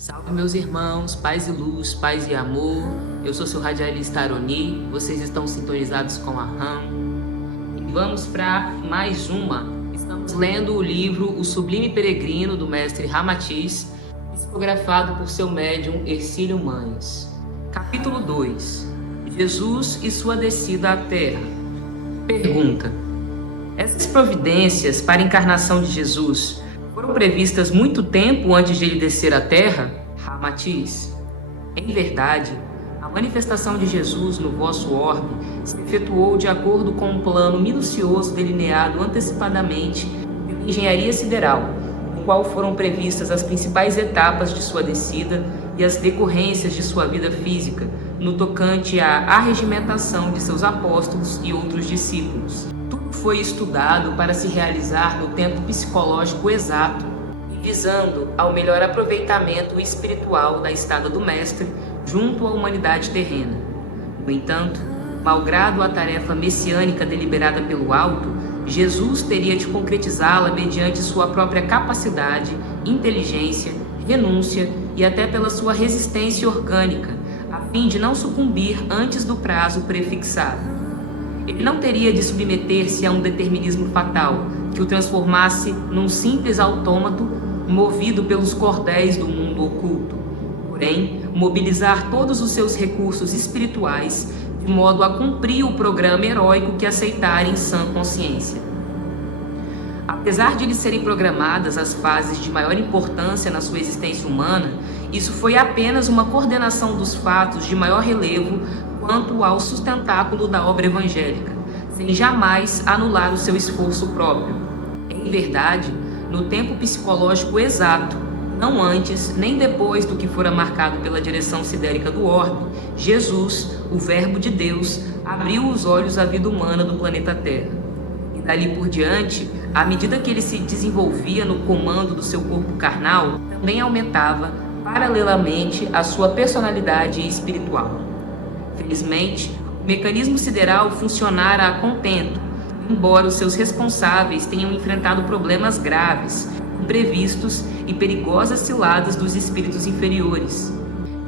Salve meus irmãos, paz e luz, paz e amor. Eu sou seu radialista Aroni, vocês estão sintonizados com a RAM. E vamos para mais uma. Estamos lendo o livro O Sublime Peregrino, do mestre Ramatiz, psicografado por seu médium Hercílio Manes. Capítulo 2. Jesus e sua descida à Terra. Pergunta: essas providências para a encarnação de Jesus foram previstas muito tempo antes de ele descer à Terra? Ramatiz: em verdade, a manifestação de Jesus no vosso orbe se efetuou de acordo com um plano minucioso delineado antecipadamente pela engenharia sideral, no qual foram previstas as principais etapas de sua descida e as decorrências de sua vida física, no tocante à arregimentação de seus apóstolos e outros discípulos. Tudo foi estudado para se realizar no tempo psicológico exato, visando ao melhor aproveitamento espiritual da estada do Mestre junto à humanidade terrena. No entanto, malgrado a tarefa messiânica deliberada pelo alto, Jesus teria de concretizá-la mediante sua própria capacidade, inteligência, renúncia e até pela sua resistência orgânica, a fim de não sucumbir antes do prazo prefixado. Ele não teria de submeter-se a um determinismo fatal que o transformasse num simples autômato movido pelos cordéis do mundo oculto, porém, mobilizar todos os seus recursos espirituais de modo a cumprir o programa heróico que aceitar em sã consciência. Apesar de lhe serem programadas as fases de maior importância na sua existência humana, isso foi apenas uma coordenação dos fatos de maior relevo quanto ao sustentáculo da obra evangélica, sem jamais anular o seu esforço próprio. Em verdade, no tempo psicológico exato, não antes nem depois do que fora marcado pela direção sidérica do orbe, Jesus, o Verbo de Deus, abriu os olhos à vida humana do planeta Terra. E dali por diante, à medida que ele se desenvolvia no comando do seu corpo carnal, também aumentava, paralelamente, a sua personalidade espiritual. Felizmente, o mecanismo sideral funcionara a contento, embora os seus responsáveis tenham enfrentado problemas graves, imprevistos e perigosas ciladas dos espíritos inferiores.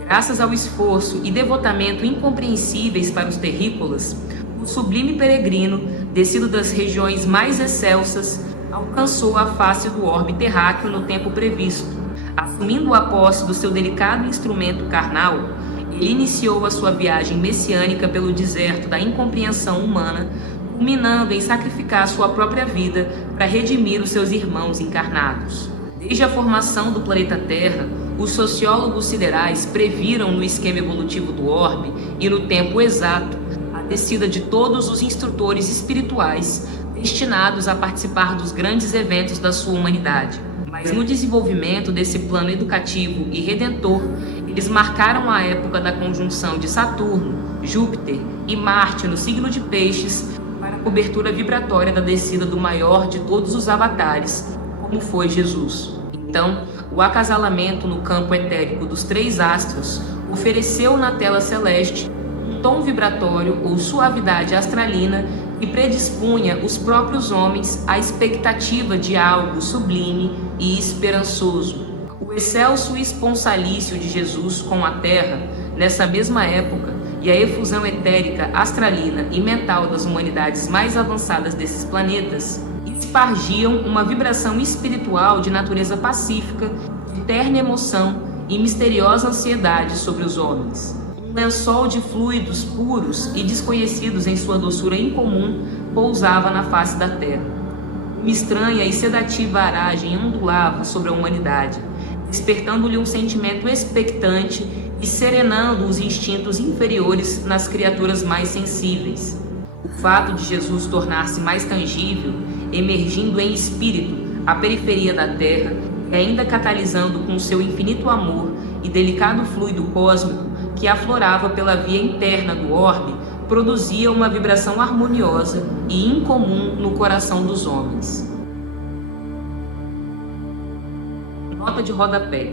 Graças ao esforço e devotamento incompreensíveis para os terrícolas, o sublime peregrino, descido das regiões mais excelsas, alcançou a face do orbe terráqueo no tempo previsto. Assumindo a posse do seu delicado instrumento carnal, ele iniciou a sua viagem messiânica pelo deserto da incompreensão humana, culminando em sacrificar sua própria vida para redimir os seus irmãos encarnados. Desde a formação do planeta Terra, os sociólogos siderais previram no esquema evolutivo do orbe e no tempo exato a descida de todos os instrutores espirituais destinados a participar dos grandes eventos da sua humanidade. Mas no desenvolvimento desse plano educativo e redentor, eles marcaram a época da conjunção de Saturno, Júpiter e Marte no signo de Peixes para a cobertura vibratória da descida do maior de todos os avatares, como foi Jesus. Então, o acasalamento no campo etérico dos três astros ofereceu na tela celeste um tom vibratório ou suavidade astralina que predispunha os próprios homens à expectativa de algo sublime e esperançoso. O excelso esponsalício de Jesus com a Terra, nessa mesma época, e a efusão etérica, astralina e mental das humanidades mais avançadas desses planetas, espargiam uma vibração espiritual de natureza pacífica, de terna emoção e misteriosa ansiedade sobre os homens. Um lençol de fluidos puros e desconhecidos em sua doçura incomum pousava na face da terra. Uma estranha e sedativa aragem ondulava sobre a humanidade, despertando-lhe um sentimento expectante e serenando os instintos inferiores nas criaturas mais sensíveis. O fato de Jesus tornar-se mais tangível, emergindo em espírito à periferia da Terra e ainda catalisando com seu infinito amor e delicado fluido cósmico que aflorava pela via interna do orbe, produzia uma vibração harmoniosa e incomum no coração dos homens. Nota de rodapé.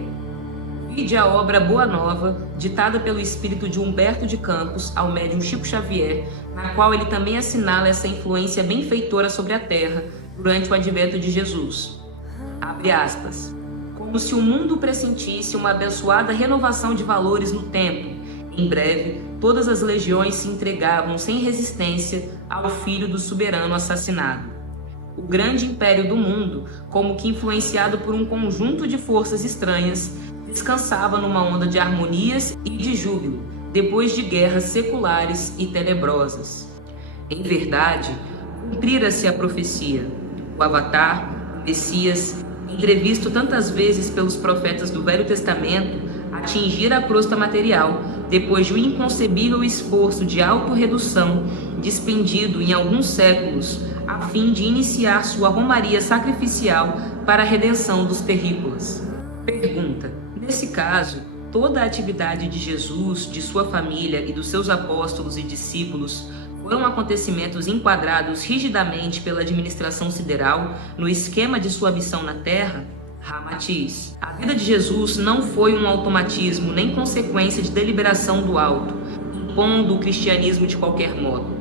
Vide a obra Boa Nova, ditada pelo espírito de Humberto de Campos ao médium Chico Xavier, na qual ele também assinala essa influência benfeitora sobre a Terra durante o advento de Jesus. Abre aspas. Como como se o mundo pressentisse uma abençoada renovação de valores no tempo. Em breve, todas as legiões se entregavam sem resistência ao filho do soberano assassinado. O grande império do mundo, como que influenciado por um conjunto de forças estranhas, descansava numa onda de harmonias e de júbilo, depois de guerras seculares e tenebrosas. Em verdade, cumprira-se a profecia. O Avatar, o Messias, entrevisto tantas vezes pelos profetas do Velho Testamento, atingira a crosta material depois de um inconcebível esforço de autorredução despendido em alguns séculos a fim de iniciar sua romaria sacrificial para a redenção dos terrícolas. Pergunta: nesse caso, toda a atividade de Jesus, de sua família e dos seus apóstolos e discípulos foram acontecimentos enquadrados rigidamente pela administração sideral no esquema de sua missão na Terra? Ramatiz: a vida de Jesus não foi um automatismo nem consequência de deliberação do alto, impondo o cristianismo de qualquer modo.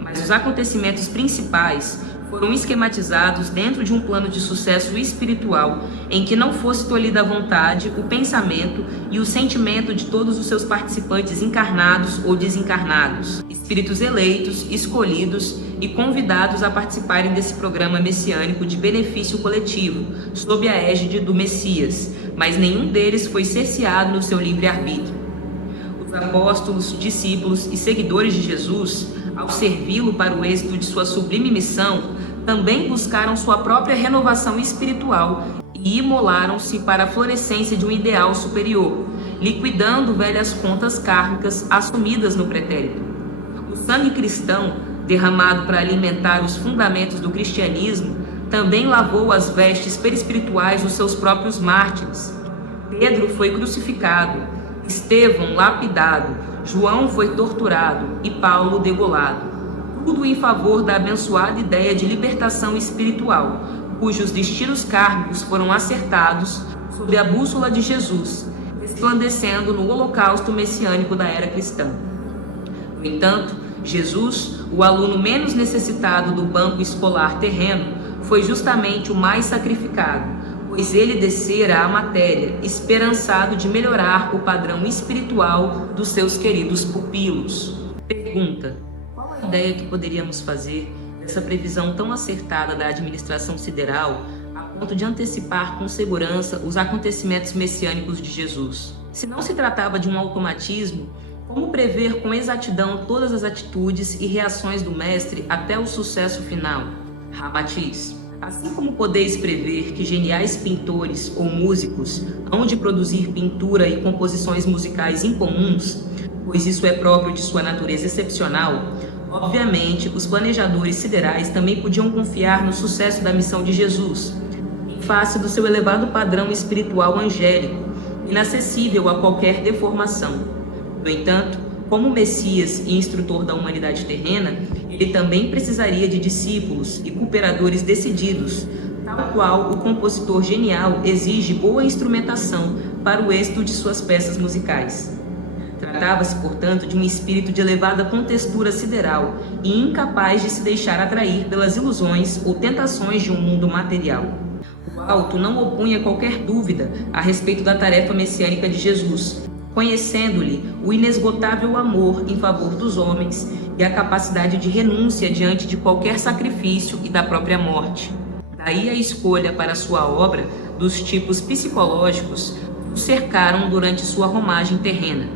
Mas os acontecimentos principais foram esquematizados dentro de um plano de sucesso espiritual em que não fosse tolhida a vontade, o pensamento e o sentimento de todos os seus participantes encarnados ou desencarnados, espíritos eleitos, escolhidos e convidados a participarem desse programa messiânico de benefício coletivo, sob a égide do Messias, mas nenhum deles foi cerceado no seu livre-arbítrio. Os apóstolos, discípulos e seguidores de Jesus, ao servi-lo para o êxito de sua sublime missão, também buscaram sua própria renovação espiritual e imolaram-se para a florescência de um ideal superior, liquidando velhas contas kármicas assumidas no pretérito. O sangue cristão, derramado para alimentar os fundamentos do cristianismo, também lavou as vestes perispirituais dos seus próprios mártires. Pedro foi crucificado, Estevão lapidado, João foi torturado e Paulo degolado. Tudo em favor da abençoada ideia de libertação espiritual, cujos destinos kármicos foram acertados sob a bússola de Jesus, resplandecendo no holocausto messiânico da era cristã. No entanto, Jesus, o aluno menos necessitado do banco escolar terreno, foi justamente o mais sacrificado, pois ele descera à matéria, esperançado de melhorar o padrão espiritual dos seus queridos pupilos. Pergunta: qual a ideia que poderíamos fazer dessa previsão tão acertada da administração sideral a ponto de antecipar com segurança os acontecimentos messiânicos de Jesus? Se não se tratava de um automatismo, como prever com exatidão todas as atitudes e reações do Mestre até o sucesso final? Ramatiz: assim como podeis prever que geniais pintores ou músicos hão de produzir pintura e composições musicais incomuns, pois isso é próprio de sua natureza excepcional, obviamente os planejadores siderais também podiam confiar no sucesso da missão de Jesus, em face do seu elevado padrão espiritual angélico, inacessível a qualquer deformação. No entanto, como Messias e instrutor da humanidade terrena, ele também precisaria de discípulos e cooperadores decididos, tal qual o compositor genial exige boa instrumentação para o êxito de suas peças musicais. Tratava-se, portanto, de um espírito de elevada contextura sideral e incapaz de se deixar atrair pelas ilusões ou tentações de um mundo material. O alto não opunha qualquer dúvida a respeito da tarefa messiânica de Jesus, conhecendo-lhe o inesgotável amor em favor dos homens e a capacidade de renúncia diante de qualquer sacrifício e da própria morte. Daí a escolha para sua obra dos tipos psicológicos que o cercaram durante sua romagem terrena,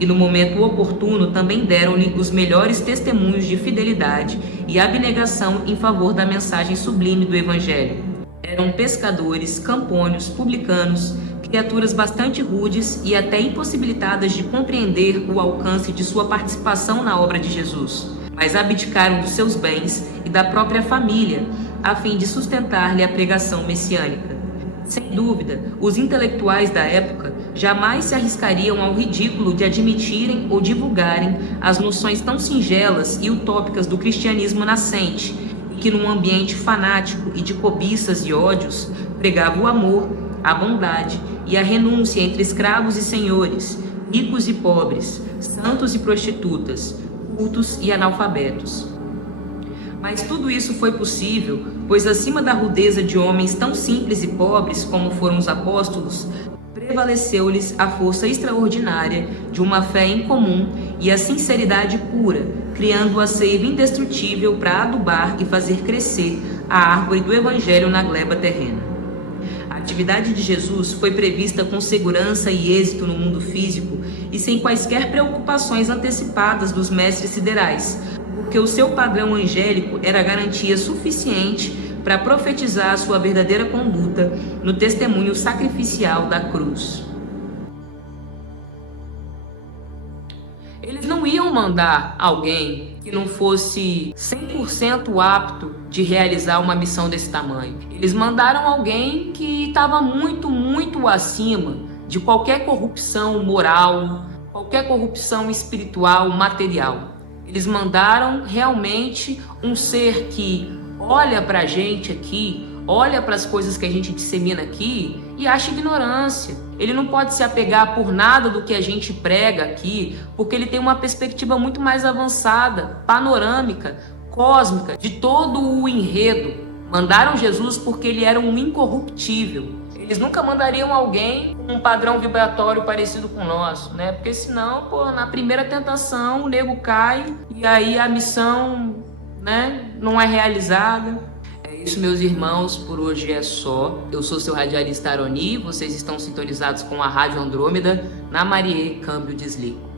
e no momento oportuno também deram-lhe os melhores testemunhos de fidelidade e abnegação em favor da mensagem sublime do Evangelho. Eram pescadores, campônios, publicanos, criaturas bastante rudes e até impossibilitadas de compreender o alcance de sua participação na obra de Jesus, mas abdicaram dos seus bens e da própria família, a fim de sustentar-lhe a pregação messiânica. Sem dúvida, os intelectuais da época jamais se arriscariam ao ridículo de admitirem ou divulgarem as noções tão singelas e utópicas do cristianismo nascente, e que num ambiente fanático e de cobiças e ódios, pregava o amor, a bondade e a renúncia entre escravos e senhores, ricos e pobres, santos e prostitutas, cultos e analfabetos. Mas tudo isso foi possível, pois acima da rudeza de homens tão simples e pobres como foram os apóstolos, prevaleceu-lhes a força extraordinária de uma fé incomum e a sinceridade pura, criando a seiva indestrutível para adubar e fazer crescer a árvore do Evangelho na gleba terrena. A atividade de Jesus foi prevista com segurança e êxito no mundo físico e sem quaisquer preocupações antecipadas dos mestres siderais, porque o seu padrão angélico era garantia suficiente para profetizar a sua verdadeira conduta no testemunho sacrificial da cruz. Eles não iam mandar alguém que não fosse 100% apto de realizar uma missão desse tamanho. Eles mandaram alguém que estava muito acima de qualquer corrupção moral, qualquer corrupção espiritual, material. Eles mandaram realmente um ser que olha para a gente aqui, olha para as coisas que a gente dissemina aqui e acha ignorância. Ele não pode se apegar por nada do que a gente prega aqui, porque ele tem uma perspectiva muito mais avançada, panorâmica, cósmica, de todo o enredo. Mandaram Jesus porque ele era um incorruptível. Eles nunca mandariam alguém com um padrão vibratório parecido com o nosso, né? Porque senão, na primeira tentação, o nego cai e aí a missão, né, não é realizada. É isso, meus irmãos, por hoje é só. Eu sou seu radialista Aroni, vocês estão sintonizados com a Rádio Andrômeda, na Marie Câmbio Desligo.